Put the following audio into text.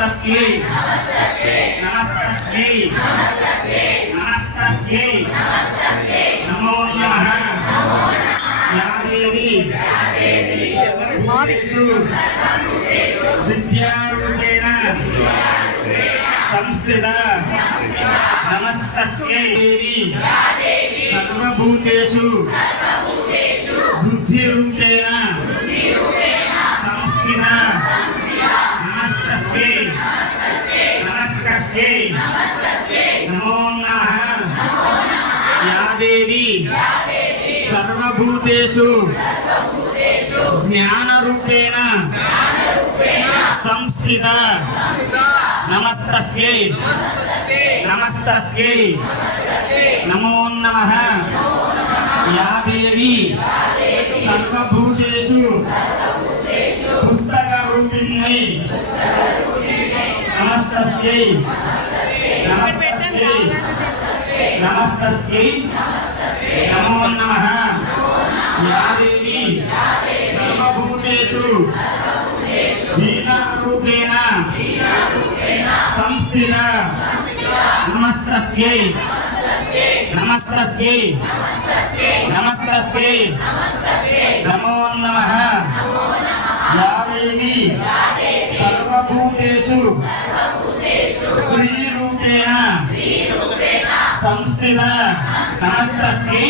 నమస్తస్యై నమస్తస్యై నమస్తస్యై నమో నమః యా దేవి భూతేషు విద్యారూపేణ సంస్థిత నమస్తస్యై దేవి సర్వభూతేషు బుద్ధిరూపేణ సంస్థిత నమస్తస్యై నమస్తస్యై నమో నమః యా దేవి సర్వభూతేషు జ్ఞానరూపేణ సంస్థిత నమస్తస్యై నమస్తస్యై నమో నమః యా దేవి సర్వభూతేషు పుస్తకరూపిణ్యై నమస్తస్యై నమస్తస్యై నమస్తస్యై నమో నమః యా దేవి సర్వభూతేషు దీనరూపేణ సంస్థిత నమస్తస్యై నమస్తస్యై నమస్తస్యై నమో నమః యా దేవి సర్వభూతేషు స్త్రీరూపేణ సంస్థిత నమస్తస్యై